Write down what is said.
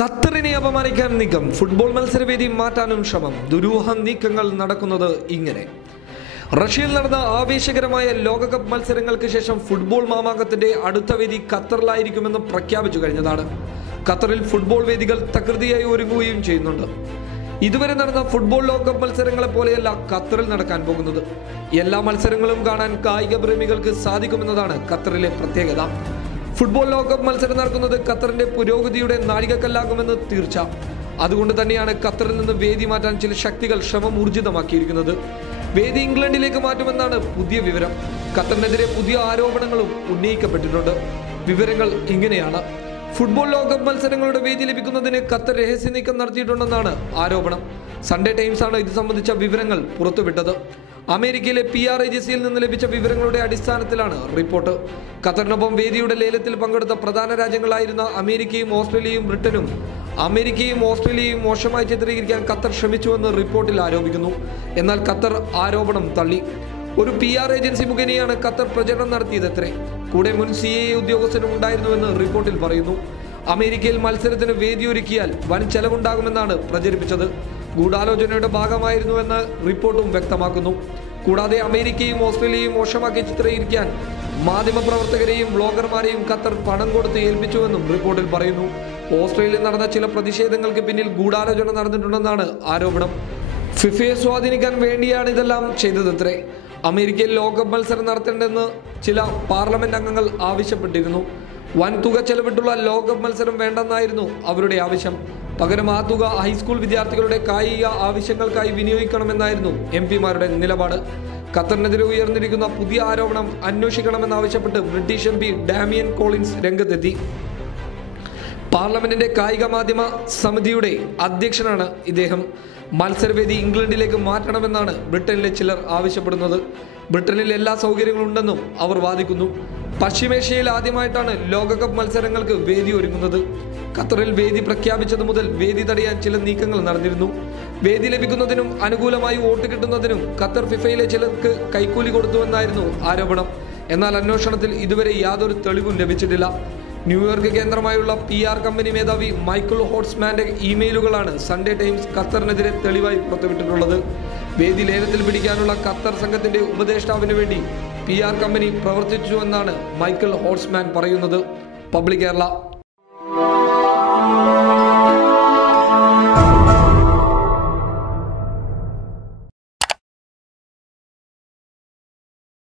ഖത്തറിനെ അപമാനിക്കാൻ നീക്കം ഫുട്ബോൾ മത്സരവേദി മാറ്റാനും ശ്രമം. ദുരൂഹ നീക്കങ്ങൾ നടക്കുന്നത് ഇങ്ങനെ. റഷ്യയിൽ നടന്ന ആവേശകരമായ ലോകകപ്പ് മത്സരങ്ങൾക്ക് ശേഷം ഫുട്ബോൾ മാമാങ്കത്തിന്റെ അടുത്ത വേദി ഖത്തറിലായിരിക്കുമെന്ന് പ്രഖ്യാപിച്ചു കഴിഞ്ഞതാണ്. ഖത്തറിൽ ഫുട്ബോൾ വേദികൾ തകൃതിയായി ഒരുങ്ങുകയും ചെയ്യുന്നുണ്ട്. ഇതുവരെ നടന്ന ഫുട്ബോൾ ലോകകപ്പ് മത്സരങ്ങളെ പോലെയല്ല ഖത്തറിൽ നടക്കാൻ പോകുന്നത്. എല്ലാ മത്സരങ്ങളും കാണാൻ കായിക പ്രേമികൾക്ക് സാധിക്കുമെന്നതാണ് ഖത്തറിലെ പ്രത്യേകത. ഫുട്ബോൾ ലോകകപ്പ് മത്സരം നടക്കുന്നത് ഖത്തറിന്റെ പുരോഗതിയുടെ നാഴികക്കല്ലാകുമെന്ന് തീർച്ച. അതുകൊണ്ട് തന്നെയാണ് ഖത്തറിൽ നിന്ന് വേദി മാറ്റാൻ ചില ശക്തികൾ ശ്രമം ഊർജിതമാക്കിയിരിക്കുന്നത് വേദി ഇംഗ്ലണ്ടിലേക്ക് മാറ്റുമെന്നാണ് പുതിയ വിവരം. ഖത്തറിനെതിരെ പുതിയ ആരോപണങ്ങളും ഉന്നയിക്കപ്പെട്ടിട്ടുണ്ട്. വിവരങ്ങൾ ഇങ്ങനെയാണ്. ഫുട്ബോൾ ലോകകപ്പ് മത്സരങ്ങളുടെ വേദി ലഭിക്കുന്നതിന് ഖത്തർ രഹസ്യ നീക്കം നടത്തിയിട്ടുണ്ടെന്നാണ് ആരോപണം. സൺഡേ ടൈംസ് ആണ് ഇത് സംബന്ധിച്ച വിവരങ്ങൾ പുറത്തുവിട്ടത്. അമേരിക്കയിലെ പി ആർ ഏജൻസിയിൽ നിന്ന് ലഭിച്ച വിവരങ്ങളുടെ അടിസ്ഥാനത്തിലാണ് റിപ്പോർട്ട്. ഖത്തറിനൊപ്പം വേദിയുടെ ലേലത്തിൽ പങ്കെടുത്ത പ്രധാന രാജ്യങ്ങളായിരുന്ന അമേരിക്കയും ഓസ്ട്രേലിയയും ബ്രിട്ടനും. അമേരിക്കയും ഓസ്ട്രേലിയയും മോശമായി ചിത്രീകരിക്കാൻ ഖത്തർ ശ്രമിച്ചുവെന്ന് റിപ്പോർട്ടിൽ ആരോപിക്കുന്നു. എന്നാൽ ഖത്തർ ആരോപണം തള്ളി. ഒരു പി ആർ ഏജൻസി മുഖേനയാണ് ഖത്തർ പ്രചരണം നടത്തിയതത്രേ? കൂടെ മുൻ സി എ ഉദ്യോഗസ്ഥനും ഉണ്ടായിരുന്നുവെന്ന് റിപ്പോർട്ടിൽ പറയുന്നു. അമേരിക്കയിൽ മത്സരത്തിന് വേദിയൊരുക്കിയാൽ വൻ ചെലവുണ്ടാകുമെന്നാണ് പ്രചരിപ്പിച്ചത്. ഗൂഢാലോചനയുടെ ഭാഗമായിരുന്നുവെന്ന് റിപ്പോർട്ടും വ്യക്തമാക്കുന്നു. കൂടാതെ അമേരിക്കയും ഓസ്ട്രേലിയയും മോശമാക്കി ചിത്രീകരിക്കാൻ മാധ്യമപ്രവർത്തകരെയും ബ്ലോഗർമാരെയും ഖത്തർ പണം കൊടുത്ത് ഏൽപ്പിച്ചുവെന്നും റിപ്പോർട്ടിൽ പറയുന്നു. ഓസ്ട്രേലിയയിൽ നടന്ന ചില പ്രതിഷേധങ്ങൾക്ക് പിന്നിൽ ഗൂഢാലോചന നടന്നിട്ടുണ്ടെന്നാണ് ആരോപണം. ഫിഫയെ സ്വാധീനിക്കാൻ വേണ്ടിയാണ് ഇതെല്ലാം ചെയ്തതത്രേ. അമേരിക്കയിൽ ലോകകപ്പ് മത്സരം നടത്തേണ്ടെന്ന് ചില പാർലമെന്റ് അംഗങ്ങൾ ആവശ്യപ്പെട്ടിരുന്നു. വൻ തുക ചെലവിട്ടുള്ള ലോകകപ്പ് മത്സരം വേണ്ടെന്നായിരുന്നു അവരുടെ ആവശ്യം. പകരം ആ തുക ഹൈസ്കൂൾ വിദ്യാർത്ഥികളുടെ കായിക ആവശ്യങ്ങൾക്കായി വിനിയോഗിക്കണമെന്നായിരുന്നു എം പിമാരുടെ നിലപാട്. ഖത്തറിനെതിരെ ഉയർന്നിരിക്കുന്ന പുതിയ ആരോപണം അന്വേഷിക്കണമെന്നാവശ്യപ്പെട്ട് British M P Damian Collins രംഗത്തെത്തി. പാർലമെന്റിന്റെ കായിക മാധ്യമ സമിതിയുടെ അധ്യക്ഷനാണ് ഇദ്ദേഹം. മത്സരവേദി ഇംഗ്ലണ്ടിലേക്ക് മാറ്റണമെന്നാണ് ബ്രിട്ടനിലെ ചിലർ ആവശ്യപ്പെടുന്നത്. ബ്രിട്ടനിൽ എല്ലാ സൗകര്യങ്ങളും ഉണ്ടെന്നും അവർ വാദിക്കുന്നു. പശ്ചിമേഷ്യയിൽ ആദ്യമായിട്ടാണ് ലോകകപ്പ് മത്സരങ്ങൾക്ക് വേദി ഒരുങ്ങുന്നത്. ഖത്തറിൽ വേദി പ്രഖ്യാപിച്ചതു മുതൽ വേദി തടയാൻ ചില നീക്കങ്ങൾ നടന്നിരുന്നു. വേദി ലഭിക്കുന്നതിനും അനുകൂലമായി വോട്ട് കിട്ടുന്നതിനും ഖത്തർ ഫിഫയിലെ ചിലർക്ക് കൈക്കൂലി കൊടുത്തുവെന്നായിരുന്നു ആരോപണം. എന്നാൽ അന്വേഷണത്തിൽ ഇതുവരെ യാതൊരു തെളിവും ലഭിച്ചിട്ടില്ല. ന്യൂയോർക്ക് കേന്ദ്രമായുള്ള പി ആർ കമ്പനി മേധാവി മൈക്കിൾ ഹോട്ട്സ്മാന്റെ ഇമെയിലുകളാണ് സൺഡേ ടൈംസ് ഖത്തറിനെതിരെ തെളിവായി പുറത്തുവിട്ടിട്ടുള്ളത്. വേദി ലേലത്തിൽ പിടിക്കാനുള്ള ഖത്തർ സംഘത്തിന്റെ ഉപദേഷ്ടാവിന് വേണ്ടി പി ആർ കമ്പനി പ്രവർത്തിച്ചുവെന്നാണ് മൈക്കിൾ ഹോൾസ്മാൻ പറയുന്നത്. പബ്ലിക് കേരള.